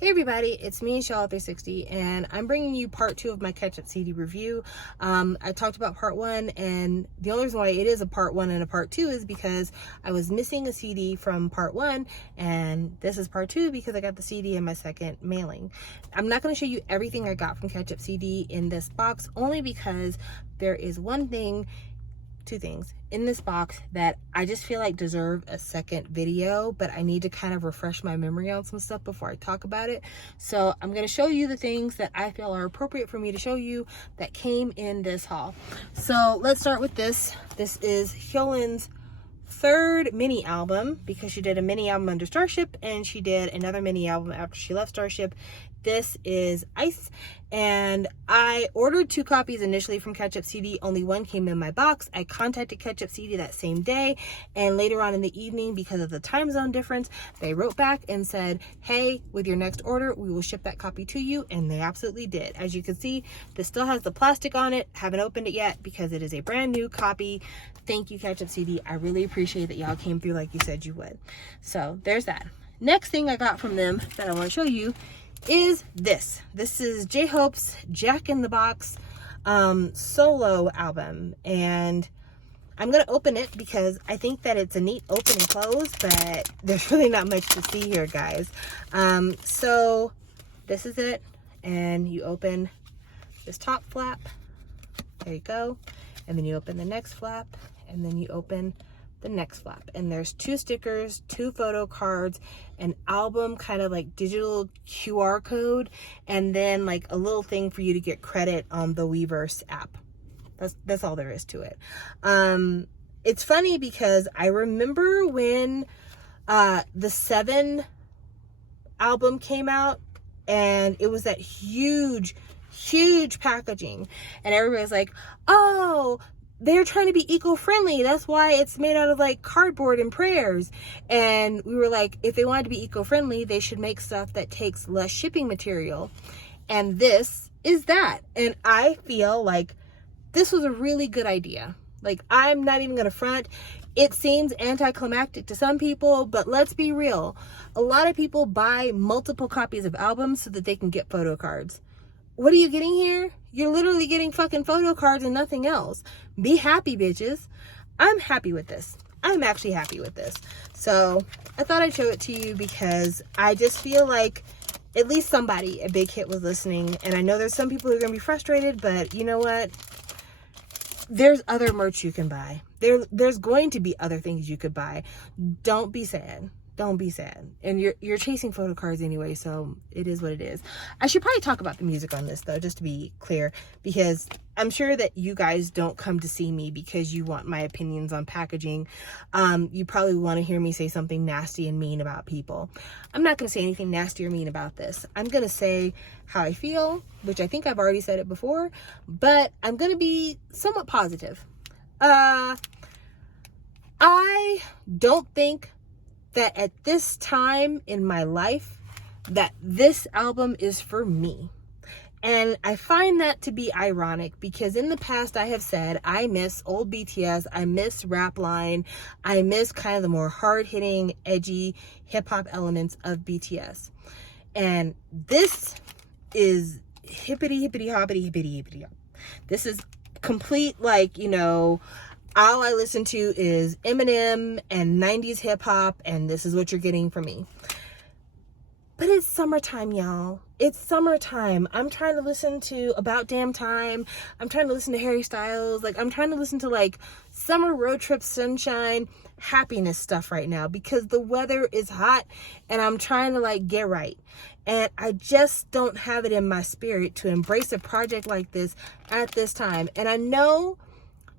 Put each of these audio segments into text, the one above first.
Hey everybody, it's me, Hyolyn360, and I'm bringing you part 2 of my Ketchup CD review. I talked about part 1, and the only reason why it is a part 1 and a part 2 is because I was missing a CD from part 1, and this is part 2 because I got the CD in my second mailing. I'm not going to show you everything I got from Ketchup CD in this box, only because there is two things in this box that I just feel like deserve a second video, but I need to kind of refresh my memory on some stuff before I talk about it. So I'm going to show you the things that I feel are appropriate for me to show you that came in this haul. So let's start with this. This is Hyolyn's third mini album, because she did a mini album under Starship and she did another mini album after she left Starship. This is Ice, and I ordered 2 copies initially from Ketchup CD. Only one came in my box. I contacted Ketchup CD that same day, and later on in the evening, because of the time zone difference, they wrote back and said, hey, with your next order, we will ship that copy to you, and they absolutely did. As you can see, this still has the plastic on it. Haven't opened it yet because it is a brand new copy. Thank you, Ketchup CD. I really appreciate that y'all came through like you said you would. So there's that. Next thing I got from them that I want to show you is this. This is J-Hope's Jack in the Box solo album, and I'm gonna open it because I think that it's a neat open and close, but there's really not much to see here, guys. So this is it, and you open this top flap, there you go, and then you open the next flap, and then you open the next flap, and there's 2 stickers, 2 photo cards, an album kind of like digital QR code, and then like a little thing for you to get credit on the Weverse app. That's all there is to it. It's funny because I remember when the 7 album came out, and it was that huge packaging, and everybody's like, oh, they're trying to be eco-friendly. That's why it's made out of like cardboard and prayers. And we were like, if they wanted to be eco-friendly, they should make stuff that takes less shipping material. And this is that. And I feel like this was a really good idea. Like, I'm not even gonna front. It seems anticlimactic to some people, but let's be real. A lot of people buy multiple copies of albums so that they can get photo cards. What are you getting here? You're literally getting fucking photo cards and nothing else. Be happy, bitches. I'm happy with this. I'm actually happy with this. So I thought I'd show it to you because I just feel like at least somebody at Big Hit was listening. And I know there's some people who are going to be frustrated, but you know what? There's other merch you can buy. There's going to be other things you could buy. Don't be sad. Don't be sad. And you're chasing photo cards anyway, so it is what it is. I should probably talk about the music on this though, just to be clear, because I'm sure that you guys don't come to see me because you want my opinions on packaging. You probably want to hear me say something nasty and mean about people. I'm not going to say anything nasty or mean about this. I'm going to say how I feel, which I think I've already said it before, but I'm going to be somewhat positive. I don't think that at this time in my life that this album is for me. And I find that to be ironic because in the past I have said I miss old BTS, I miss rap line, I miss kind of the more hard-hitting, edgy hip-hop elements of BTS. And this is hippity hoppity hippity hippity hop. This is complete, like, you know, all I listen to is Eminem and 90s hip hop, and this is what you're getting from me. But it's summertime, y'all. It's summertime. I'm trying to listen to About Damn Time. I'm trying to listen to Harry Styles. Like, I'm trying to listen to like summer road trip, sunshine, happiness stuff right now because the weather is hot and I'm trying to like get right. And I just don't have it in my spirit to embrace a project like this at this time. And I know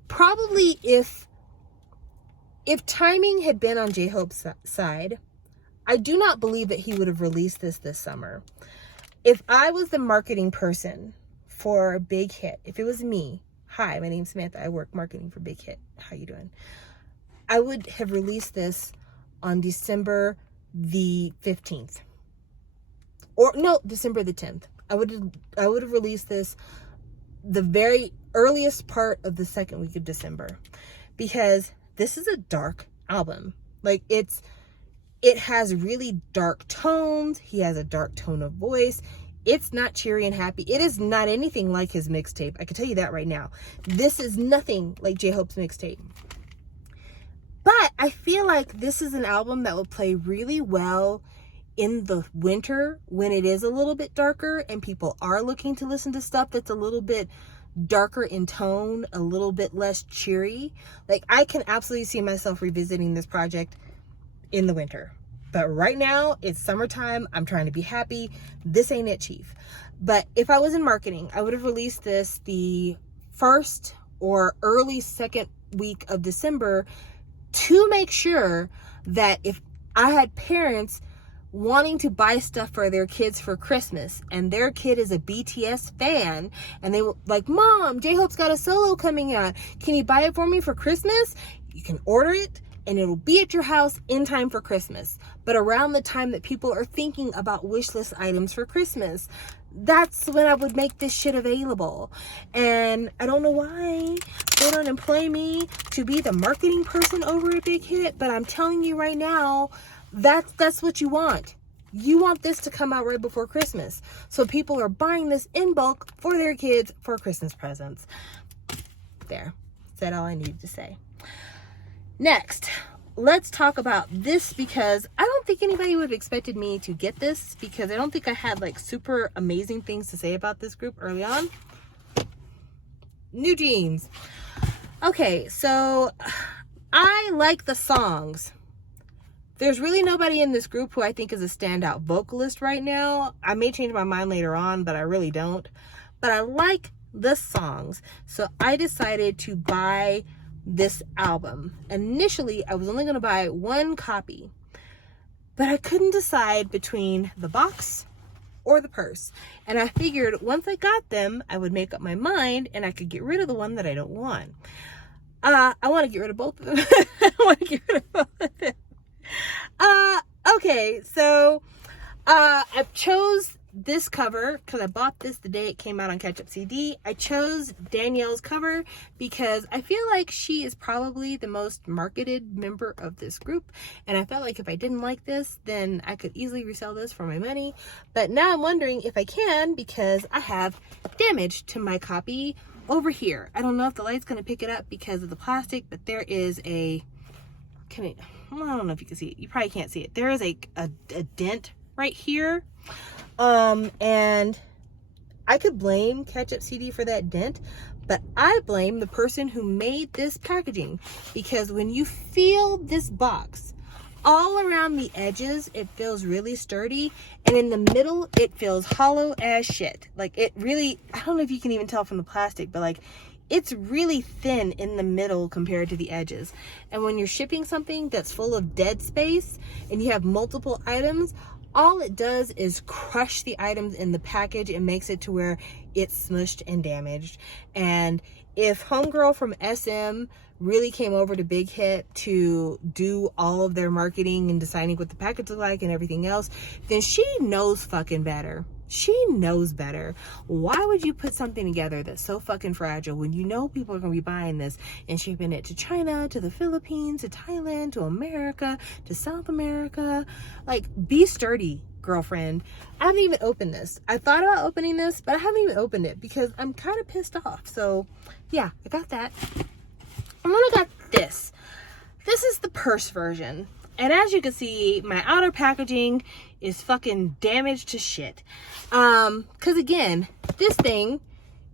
probably if timing had been on J-Hope's side, I do not believe that he would have released this summer. If I was the marketing person for Big Hit, if it was me, hi, my name's Samantha, I work marketing for Big Hit. How you doing? I would have released this on December the 15th. Or no, December the 10th. I would have released this the very earliest part of the second week of December, because this is a dark album. Like, it's It has really dark tones. He has a dark tone of voice. It's not cheery and happy. It is not anything like his mixtape. I can tell you that right now. This is nothing like J-Hope's mixtape. But I feel like this is an album that will play really well in the winter when it is a little bit darker and people are looking to listen to stuff that's a little bit darker in tone, a little bit less cheery. Like, I can absolutely see myself revisiting this project in the winter. But right now, it's summertime. I'm trying to be happy. This ain't it, Chief. But if I was in marketing, I would have released this the first or early second week of December to make sure that if I had parents wanting to buy stuff for their kids for Christmas and their kid is a BTS fan and they were like, Mom, J-Hope's got a solo coming out. Can you buy it for me for Christmas? You can order it and it'll be at your house in time for Christmas. But around the time that people are thinking about wish list items for Christmas, that's when I would make this shit available. And I don't know why they don't employ me to be the marketing person over a big hit, but I'm telling you right now, that's what you want. You want this to come out right before Christmas. So people are buying this in bulk for their kids for Christmas presents. There. Said all I needed to say. Next, let's talk about this because I don't think anybody would have expected me to get this because I don't think I had like super amazing things to say about this group early on. New Jeans. Okay, so I like the songs. There's really nobody in this group who I think is a standout vocalist right now. I may change my mind later on, but I really don't. But I like the songs. So I decided to buy this album. Initially, I was only going to buy one copy. But I couldn't decide between the box or the purse. And I figured once I got them, I would make up my mind and I could get rid of the one that I don't want. I want to get rid of both of them. I want to get rid of both of them. Okay, so I chose this cover because I bought this the day it came out on Ketchup CD. I chose Danielle's cover because I feel like she is probably the most marketed member of this group, and I felt like if I didn't like this, then I could easily resell this for my money. But now I'm wondering if I can because I have damage to my copy over here. I don't know if the light's going to pick it up because of the plastic, but there is a... I don't know if you can see it. You probably can't see it. There is a dent right here. And I could blame Ketchup CD for that dent, but I blame the person who made this packaging because when you feel this box, all around the edges, it feels really sturdy. And in the middle, it feels hollow as shit. Like it really, I don't know if you can even tell from the plastic, but like it's really thin in the middle compared to the edges. And when you're shipping something that's full of dead space and you have multiple items, all it does is crush the items in the package and makes it to where it's smushed and damaged. And if Homegirl from SM really came over to Big Hit to do all of their marketing and deciding what the package looked like and everything else, then she knows fucking better. She knows better. Why would you put something together that's so fucking fragile when you know people are going to be buying this and shipping it to China, to the Philippines, to Thailand, to America, to South America? Like, be sturdy, girlfriend. I haven't even opened this. I thought about opening this, but I haven't even opened it because I'm kind of pissed off. So, yeah, I got that. And then I got this. This is the purse version. And as you can see, my outer packaging is fucking damaged to shit. Cause again, this thing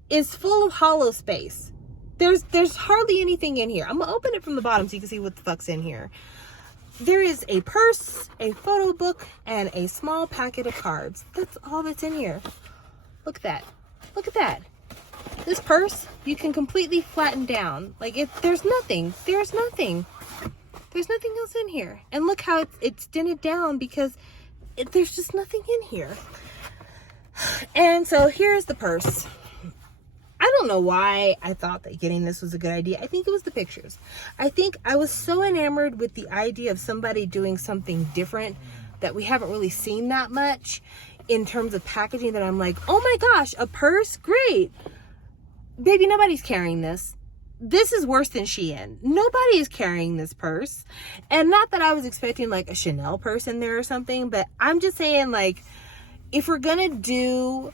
is full of hollow space. There's hardly anything in here. I'm gonna open it from the bottom so you can see what the fuck's in here. There is a purse, a photo book, and a small packet of cards. That's all that's in here. Look at that. Look at that. This purse, you can completely flatten down. Like there's nothing. There's nothing. There's nothing else in here. And look how it's dented down because there's just nothing in here. And so here's the purse. I don't know why I thought that getting this was a good idea. I think it was the pictures. I think I was so enamored with the idea of somebody doing something different that we haven't really seen that much in terms of packaging that I'm like, oh my gosh, a purse? Great. Baby, nobody's carrying this. this is worse than Shein. Nobody is carrying this purse. And not that I was expecting like a Chanel purse in there or something, but I'm just saying, like, if we're gonna do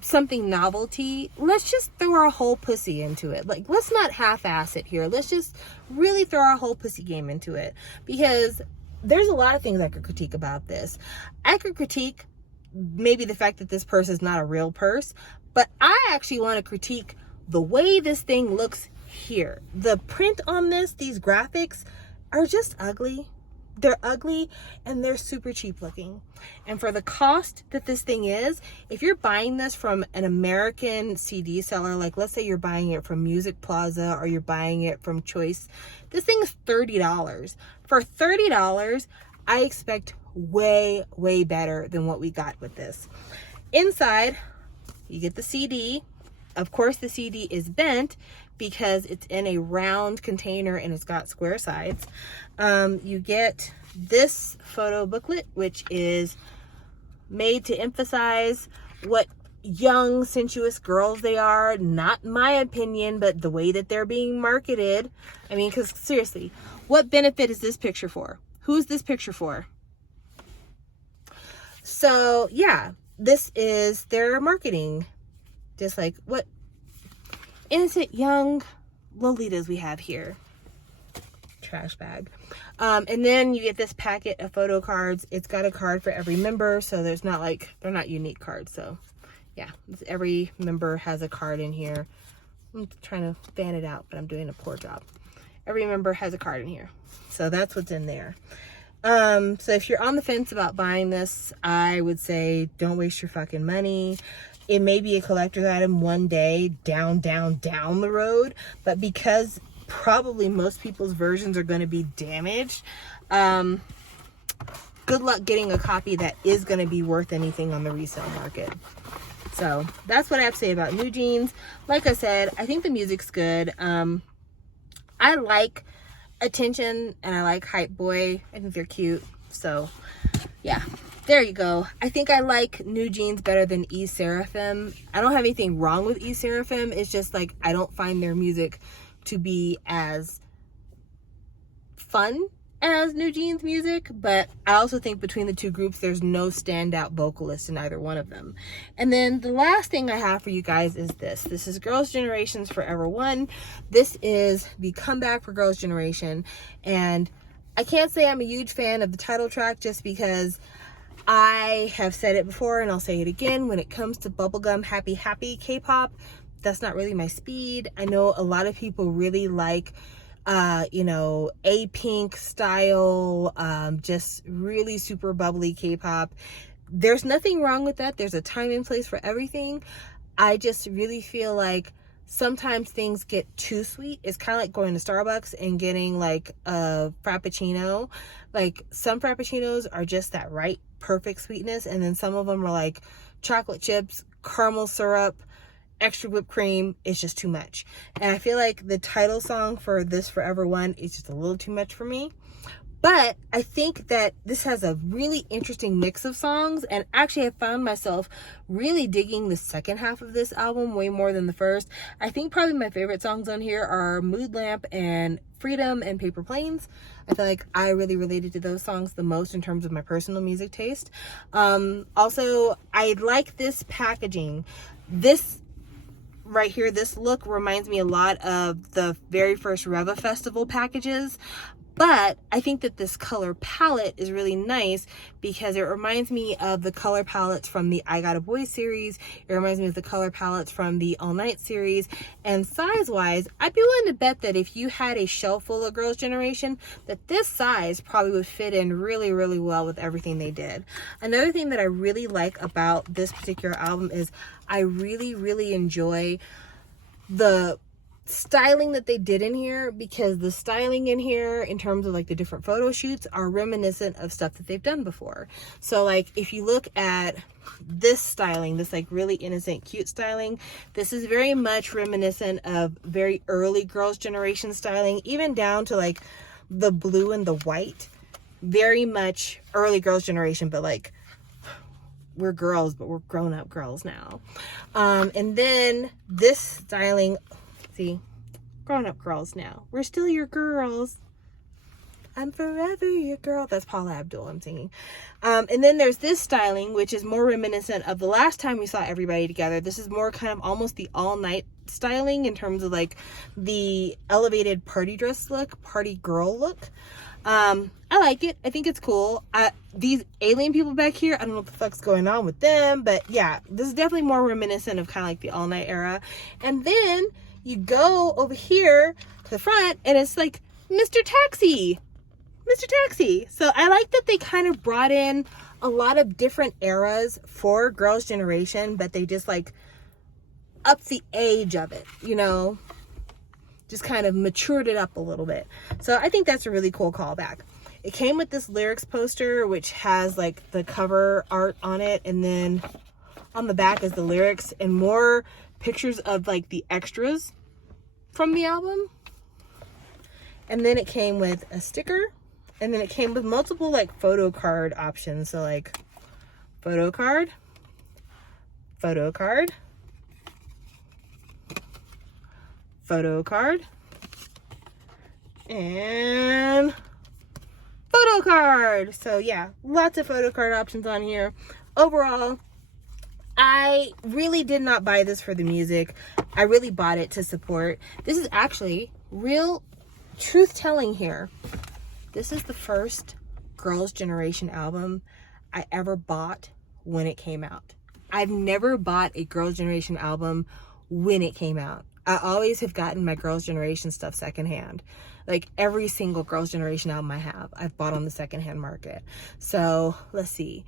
something novelty, let's just throw our whole pussy into it. Like, let's not half-ass it here. Let's just really throw our whole pussy game into it, because there's a lot of things I could critique about this. I could critique maybe the fact that this purse is not a real purse, but I actually want to critique the way this thing looks here. The print on this, these graphics are just ugly. They're ugly and they're super cheap looking. And for the cost that this thing is, if you're buying this from an American CD seller, like let's say you're buying it from Music Plaza or you're buying it from Choice, this thing is $30. For $30, I expect way, way better than what we got with this. Inside, you get the CD. Of course, the CD is bent because it's in a round container and it's got square sides. You get this photo booklet, which is made to emphasize what young, sensuous girls they are. Not my opinion, but the way that they're being marketed. I mean, because seriously, what benefit is this picture for? Who's this picture for? So yeah, this is their marketing. Just like what innocent young Lolitas we have here. Trash bag. And then you get this packet of photo cards. It's got a card for every member, so there's not like, they're not unique cards. So yeah, every member has a card in here. I'm trying to fan it out, but I'm doing a poor job. Every member has a card in here. So that's what's in there. So if you're on the fence about buying this, I would say don't waste your fucking money. It may be a collector's item one day down the road, but because probably most people's versions are going to be damaged, good luck getting a copy that is going to be worth anything on the resale market. So that's what I have to say about New Jeans. Like I said, I think the music's good. I like Attention and I like Hype Boy. I think they're cute. So yeah, there you go. I think I like New Jeans better than E Seraphim. I don't have anything wrong with E Seraphim. It's just like I don't find their music to be as fun as New Jeans music, but I also think between the two groups there's no standout vocalist in either one of them. And then the last thing I have for you guys is this. This is Girls' Generation's Forever One. This is the comeback for Girls' Generation, and I can't say I'm a huge fan of the title track just because I have said it before and I'll say it again. When it comes to bubblegum happy K-pop, that's not really my speed. I know a lot of people really like you know, A-Pink style, just really super bubbly K-pop. There's nothing wrong with that. There's a time and place for everything. I just really feel like sometimes things get too sweet. It's kind of like going to Starbucks and getting like a Frappuccino. Like some Frappuccinos are just that right, perfect sweetness. And then some of them are like chocolate chips, caramel syrup, extra whipped cream. Is just too much. And I feel like the title song for this Forever One is just a little too much for me. But I think that this has a really interesting mix of songs, and actually I found myself really digging the second half of this album way more than the first. I think probably my favorite songs on here are Mood Lamp and Freedom and Paper Planes. I feel like I really related to those songs the most in terms of my personal music taste. Also, I like this packaging. This right here, this look reminds me a lot of the very first Reva Festival packages. But I think that this color palette is really nice because it reminds me of the color palettes from the I Got a Boy series. It reminds me of the color palettes from the All Night series. And size-wise, I'd be willing to bet that if you had a shelf full of Girls' Generation, that this size probably would fit in really, really well with everything they did. Another thing that I really like about this particular album is I really, really enjoy the styling that they did in here, because the styling in here in terms of like the different photo shoots are reminiscent of stuff that they've done before. So like if you look at this styling, this like really innocent cute styling, this is very much reminiscent of very early Girls' Generation styling, even down to like the blue and the white. Very much early Girls' Generation, but like we're girls, but we're grown-up girls now. And then this styling, see, grown-up girls now. We're still your girls. I'm forever your girl. That's Paula Abdul I'm singing. And then there's this styling, which is more reminiscent of the last time we saw everybody together. This is more kind of almost the all-night styling in terms of like the elevated party dress look, party girl look. I like it. I think it's cool. These alien people back here, I don't know what the fuck's going on with them, but yeah, this is definitely more reminiscent of kind of like the all-night era. And then you go over here to the front and it's like Mr. Taxi. Mr. Taxi. So I like that they kind of brought in a lot of different eras for Girls' Generation, but they just like upped the age of it, you know, just kind of matured it up a little bit. So I think that's a really cool callback. It came with this lyrics poster, which has like the cover art on it, and then on the back is the lyrics and more pictures of like the extras from the album. And then it came with a sticker. And then it came with multiple like photo card options. So like photo card, photo card, photo card, and photo card. So yeah, lots of photo card options on here. Overall, I really did not buy this for the music. I really bought it to support. This is actually real truth telling here. This is the first Girls' Generation album I ever bought when it came out. I've never bought a Girls' Generation album when it came out. I always have gotten my Girls' Generation stuff secondhand. Like every single Girls' Generation album I've bought on the secondhand market. So let's see.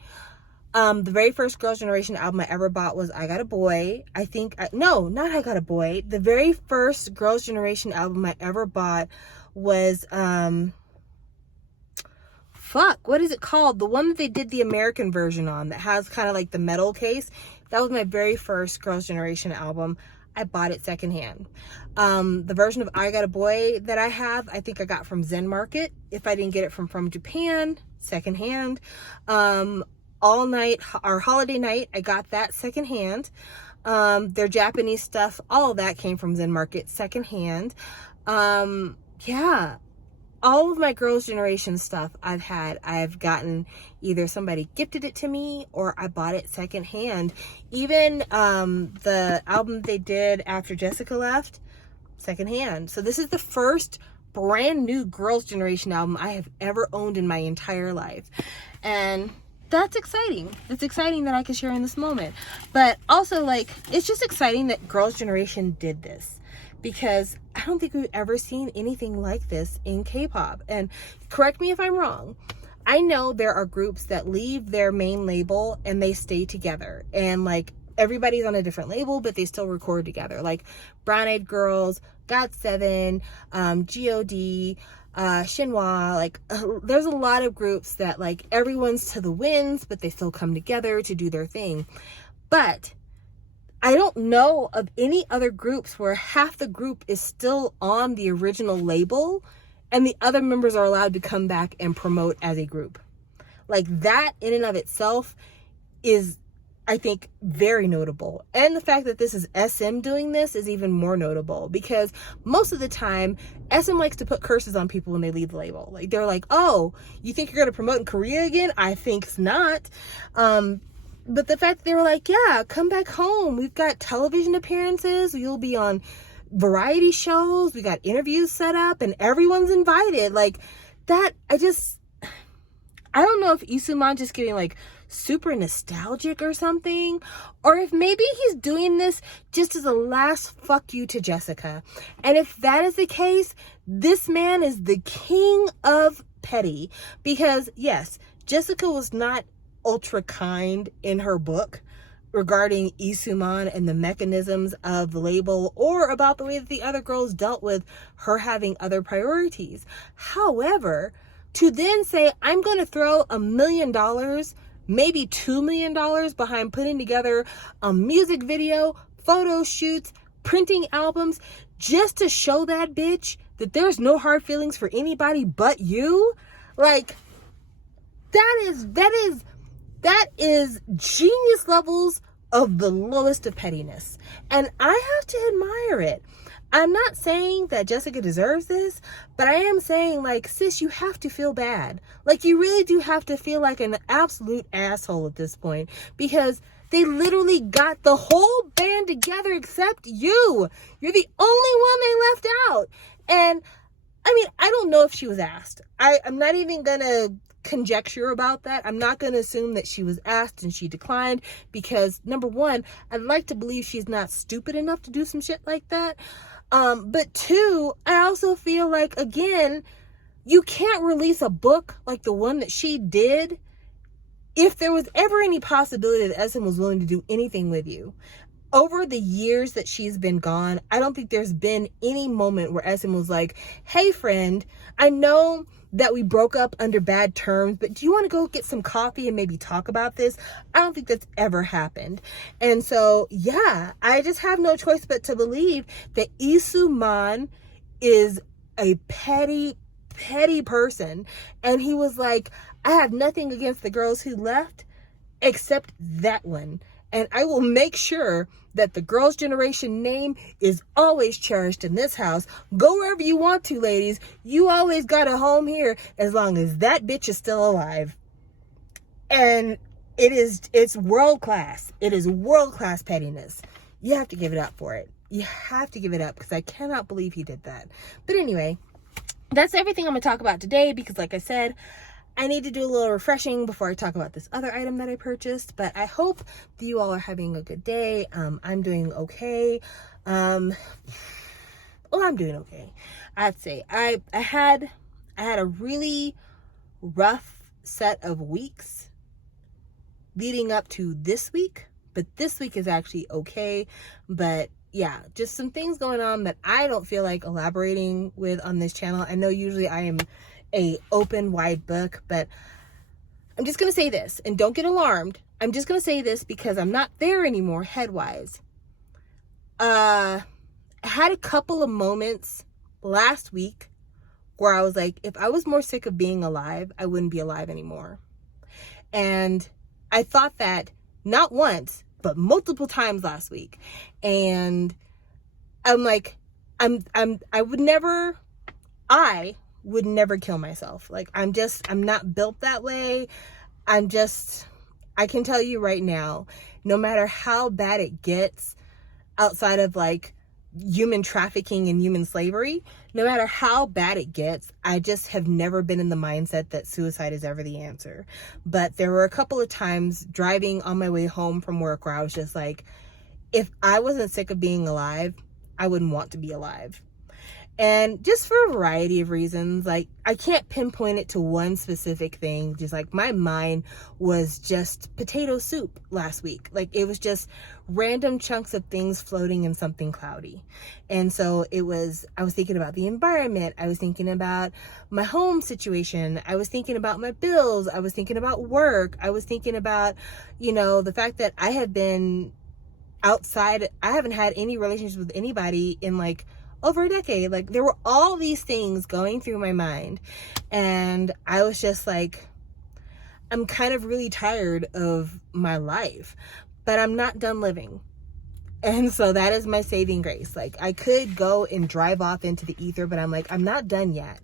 The very first Girls' Generation album I ever bought was I Got a Boy. No, not I Got a Boy. The very first Girls' Generation album I ever bought was, what is it called? The one that they did the American version on that has kind of like the metal case. That was my very first Girls' Generation album. I bought it secondhand. The version of I Got a Boy that I have, I think I got from Zen Market. If I didn't get it from Japan, secondhand. All Night, or Holiday Night, I got that secondhand. Their Japanese stuff, all of that came from Zen Market secondhand. Yeah. All of my Girls' Generation stuff I've gotten either somebody gifted it to me or I bought it secondhand. Even the album they did after Jessica left, secondhand. So this is the first brand new Girls' Generation album I have ever owned in my entire life. And that's exciting. It's exciting that I can share in this moment. But also, like, it's just exciting that Girls' Generation did this. Because I don't think we've ever seen anything like this in K-pop. And correct me if I'm wrong. I know there are groups that leave their main label and they stay together. And like everybody's on a different label, but they still record together. Like Brown Eyed Girls, GOT7, G.O.D., Shinhwa. Like there's a lot of groups that like everyone's to the winds, but they still come together to do their thing. But I don't know of any other groups where half the group is still on the original label and the other members are allowed to come back and promote as a group. Like that in and of itself is, I think, very notable. And the fact that this is SM doing this is even more notable because most of the time SM likes to put curses on people when they leave the label. Like they're like, oh, you think you're going to promote in Korea again? I think not. But the fact that they were like, yeah, come back home. We've got television appearances. You'll be on variety shows. We got interviews set up and everyone's invited. Like that, I don't know if Isuman just getting like super nostalgic or something, or if maybe he's doing this just as a last fuck you to Jessica. And if that is the case, this man is the king of petty because yes, Jessica was not ultra kind in her book regarding Isuman and the mechanisms of the label or about the way that the other girls dealt with her having other priorities. However, to then say, I'm going to throw $1 million, maybe $2 million behind putting together a music video, photo shoots, printing albums, just to show that bitch that there's no hard feelings for anybody but you. Like, that is genius levels of the lowest of pettiness. And I have to admire it. I'm not saying that Jessica deserves this, but I am saying, like, sis, you have to feel bad. Like, you really do have to feel like an absolute asshole at this point, because they literally got the whole band together except you. You're the only one they left out. And I mean, I don't know if she was asked. I'm not even gonna conjecture about that. I'm not gonna assume that she was asked and she declined, because number one, I'd like to believe she's not stupid enough to do some shit like that. But two, I also feel like, again, you can't release a book like the one that she did if there was ever any possibility that SM was willing to do anything with you. Over the years that she's been gone, I don't think there's been any moment where SM was like, hey friend, I know that we broke up under bad terms, but do you want to go get some coffee and maybe talk about this? I don't think that's ever happened. And so, yeah, I just have no choice but to believe that Isu Man is a petty person. And he was like, I have nothing against the girls who left except that one. And I will make sure that the Girls' Generation name is always cherished in this house. Go wherever you want to, ladies. You always got a home here as long as that bitch is still alive. And it's world class. It is world class pettiness. You have to give it up for it. You have to give it up, because I cannot believe he did that. But anyway, that's everything I'm going to talk about today, because like I said, I need to do a little refreshing before I talk about this other item that I purchased. But I hope that you all are having a good day. I'm doing okay. I'm doing okay. I'd say I had a really rough set of weeks leading up to this week, but this week is actually okay. But yeah, just some things going on that I don't feel like elaborating with on this channel. I know usually I am a open wide book, but I'm just gonna say this, and don't get alarmed. I'm just gonna say this because I'm not there anymore head-wise. I had a couple of moments last week where I was like, if I was more sick of being alive, I wouldn't be alive anymore. And I thought that not once, but multiple times last week. And I'm like, I would never kill myself. Like, I'm not built that way. I can tell you right now, no matter how bad it gets outside of like human trafficking and human slavery, no matter how bad it gets, I just have never been in the mindset that suicide is ever the answer. But there were a couple of times driving on my way home from work where I was just like, if I wasn't sick of being alive, I wouldn't want to be alive. And just for a variety of reasons, like, I can't pinpoint it to one specific thing. Just like, my mind was just potato soup last week. Like, it was just random chunks of things floating in something cloudy. And so I was thinking about the environment. I was thinking about my home situation. I was thinking about my bills. I was thinking about work. I was thinking about, the fact that I have been outside. I haven't had any relationships with anybody in like over a decade. Like, there were all these things going through my mind, and I was just like, I'm kind of really tired of my life, but I'm not done living. And so that is my saving grace. Like, I could go and drive off into the ether, but I'm like, I'm not done yet.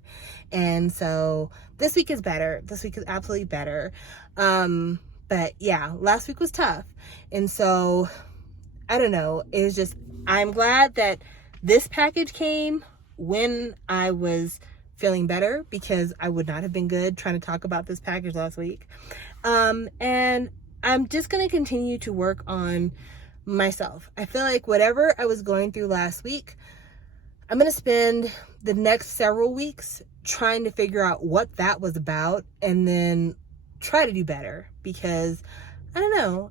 And so this week is better. This week is absolutely better. But yeah, last week was tough. And so I don't know. It was just, I'm glad that this package came when I was feeling better, because I would not have been good trying to talk about this package last week. And I'm just going to continue to work on myself. I feel like whatever I was going through last week, I'm going to spend the next several weeks trying to figure out what that was about, and then try to do better, because I don't know.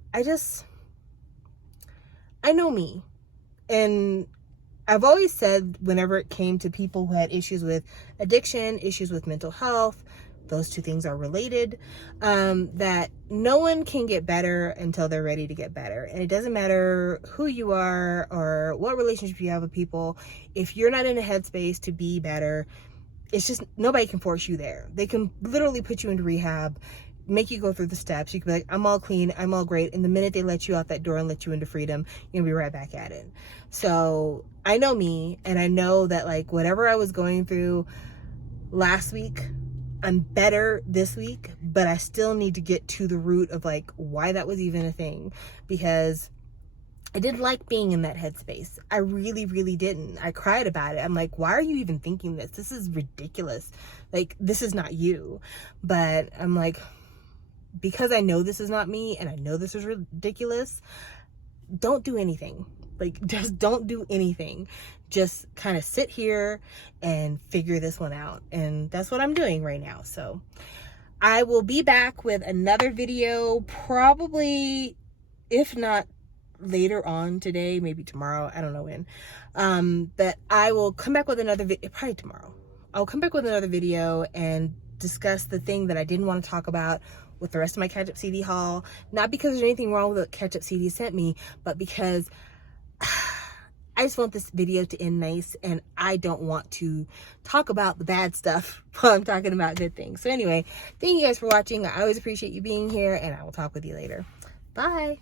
I know me. And I've always said, whenever it came to people who had issues with addiction, issues with mental health, those two things are related, that no one can get better until they're ready to get better. And it doesn't matter who you are or what relationship you have with people. If you're not in a headspace to be better, it's just, nobody can force you there. They can literally put you into rehab, make you go through the steps. You can be like, I'm all clean, I'm all great. And the minute they let you out that door and let you into freedom, you're gonna be right back at it. So I know me, and I know that like whatever I was going through last week, I'm better this week, but I still need to get to the root of like why that was even a thing, because I didn't like being in that headspace. I really, really didn't. I cried about it. I'm like, why are you even thinking this? This is ridiculous. Like, this is not you. But I'm like, because I know this is not me and I know this is ridiculous, don't do anything. Like, just don't do anything. Just kind of sit here and figure this one out. And that's what I'm doing right now. So I will be back with another video, probably, if not later on today, maybe tomorrow, I don't know when, but I will come back with another video, probably tomorrow. I'll come back with another video and discuss the thing that I didn't want to talk about with the rest of my catch-up CD haul. Not because there's anything wrong with what catch-up CD sent me, but because I just want this video to end nice, and I don't want to talk about the bad stuff while I'm talking about good things. So anyway, thank you guys for watching. I always appreciate you being here, and I will talk with you later. Bye.